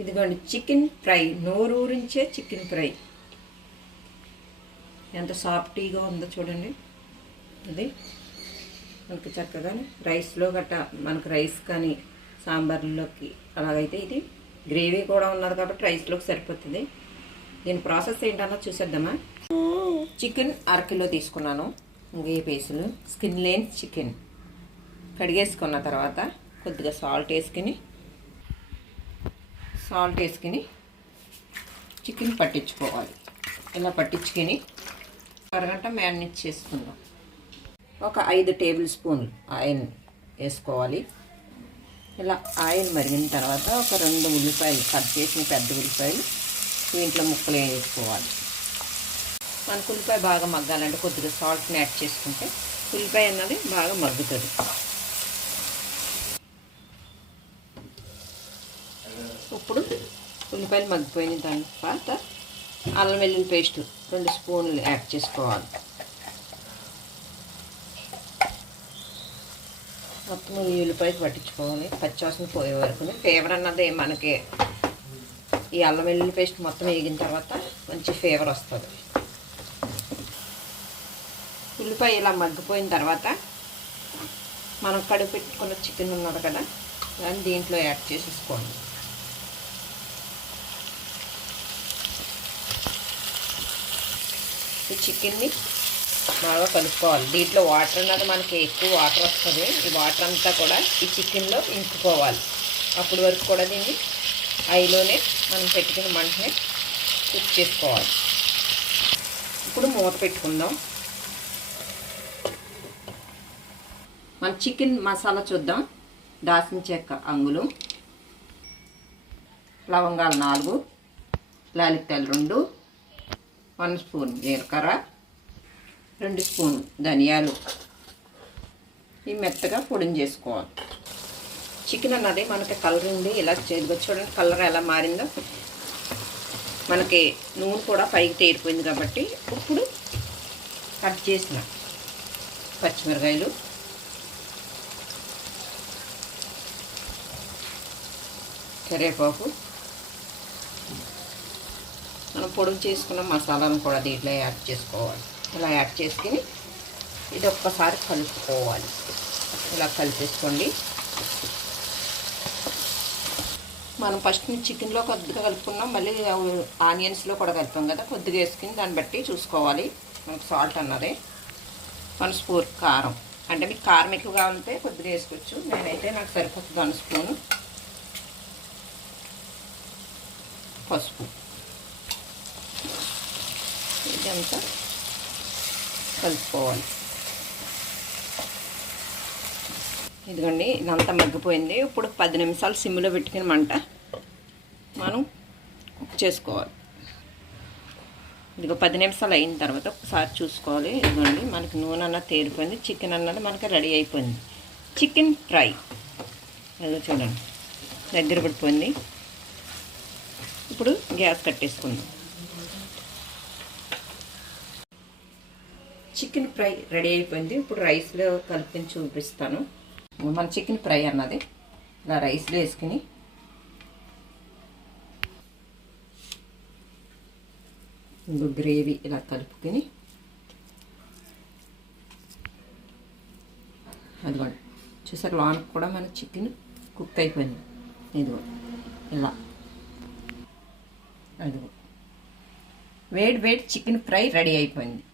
ఇదిగోండి chicken fry, నోరూరించే chicken fry. ఎంత సాఫ్టీగా ఉందో చూడండి. ఇది మనకి చక్కగా రైస్లో గట్ట, మనకు రైస్ కానీ సాంబార్లోకి అలాగైతే ఇది గ్రేవీ కూడా ఉన్నది కాబట్టి రైస్లోకి సరిపోతుంది. దీని ప్రాసెస్ ఏంటన్నా చూసేద్దామా. చికెన్ అరకిలో తీసుకున్నాను. ఇంకే పీసులు స్కిన్ లేని చికెన్ కడిగేసుకున్న తర్వాత కొద్దిగా సాల్ట్ వేసుకుని చికెన్ పట్టించుకోవాలి. ఇలా పట్టించుకొని అరగంట మ్యారినేట్ చేసుకుందాం. ఒక 5 టేబుల్ స్పూన్లు ఆయిల్ వేసుకోవాలి. ఇలా ఆయిల్ మరిగిన తర్వాత ఒక 2 ఉల్లిపాయలు, కట్ చేసిన పెద్ద ఉల్లిపాయలు దీంట్లో ముక్కలు వేసుకోవాలి. మనకు ఉల్లిపాయ బాగా మగ్గాలంటే కొద్దిగా సాల్ట్ని యాడ్ చేసుకుంటే ఉల్లిపాయ అన్నది బాగా మగ్గుతుంది. ఇప్పుడు ఉల్లిపాయలు మగ్గిపోయిన తర్వాత అల్లం వెల్లుల్లి పేస్ట్ 2 స్పూన్లు యాడ్ చేసుకోవాలి. మొత్తం ఈ ఉల్లిపాయకి పట్టించుకోవాలి, పచ్చివాసన పోయే వరకు. ఫ్లేవర్ అన్నది మనకి ఈ అల్లం వెల్లుల్లి పేస్ట్ మొత్తం వేగిన తర్వాత మంచి ఫ్లేవర్ వస్తుంది. ఉల్లిపాయ ఇలా మగ్గిపోయిన తర్వాత మనం కడుగు పెట్టుకున్న చికెన్ ఉన్నది కదా, దాన్ని దీంట్లో యాడ్ చేసేసుకోండి. ఈ చికెన్ని బాగా కలుపుకోవాలి. దీంట్లో వాటర్ అన్నది మనకి ఎక్కువ వాటర్ వస్తుంది. ఈ వాటర్ అంతా కూడా ఈ చికెన్లో ఇంకిపోవాలి. అప్పటి వరకు కూడా దీన్ని ఐలోనే మనం పెట్టుకున్న మంటనే కుక్ చేసుకోవాలి. ఇప్పుడు మూత పెట్టుకుందాం. మన చికెన్ మసాలా చూద్దాం. దాల్చిన చెక్క అంగుళం, లవంగాలు 4, లాలిక్కాయలు 2, 1 స్పూన్ జీలకర్ర, 2 స్పూన్ ధనియాలు. ఇవి మెత్తగా పొడిని చేసుకోవాలి. చికెన్ అన్నది మనకి కలర్ ఉంది. ఇలా చూడండి కలర్ ఎలా మారిందో. మనకి నూనె కూడా పైకి తేరిపోయింది కాబట్టి ఇప్పుడు కట్ చేసిన పచ్చిమిరకాయలు, కరివేపాకు, మనం పొడి చేసుకున్న మసాలాను కూడా దీంట్లో యాడ్ చేసుకోవాలి. ఇలా యాడ్ చేసుకుని ఇది ఒక్కసారి కలుపుకోవాలి. ఇలా కలిపేసుకోండి. మనం ఫస్ట్ చికెన్లో కొద్దిగా కలుపుకున్నాం, మళ్ళీ ఆనియన్స్లో కూడా కలిపాం కదా, కొద్దిగా వేసుకుని దాన్ని బట్టి చూసుకోవాలి. మనకు సాల్ట్ అన్నది 1 స్పూన్ కారం, అంటే మీకు కారం ఎక్కువ కావాలంటే కొద్దిగా వేసుకోవచ్చు. నేనైతే నాకు సరిపోతుంది 1 స్పూను. పసుపు, ఇదంతా కలుపుకోవాలి. ఇదిగోండి ఇదంతా మగ్గిపోయింది. ఇప్పుడు 10 నిమిషాలు సిమ్లో పెట్టుకుని మంట మనం కుక్ చేసుకోవాలి. ఇదిగో 10 నిమిషాలు అయిన తర్వాత ఒకసారి చూసుకోవాలి. ఇదిగోండి మనకి నూనె అన్నది తేలిపోయింది, చికెన్ అన్నది మనకి రెడీ అయిపోయింది. చికెన్ ఫ్రై ఇదిగో చూడండి దగ్గర పడిపోయింది. ఇప్పుడు గ్యాస్ కట్టేసుకుందాం. చికెన్ ఫ్రై రెడీ అయిపోయింది. ఇప్పుడు రైస్లో కలిపి చూపిస్తాను. మన చికెన్ ఫ్రై అన్నది ఇలా రైస్లో వేసుకుని ఇంకో గ్రేవీ ఇలా కలుపుకొని అదిగోండి చూసారు లోనకు కూడా మన చికెన్ కుక్ అయిపోయింది. ఇదిగో ఇలా అదిగో వేడి చికెన్ ఫ్రై రెడీ అయిపోయింది.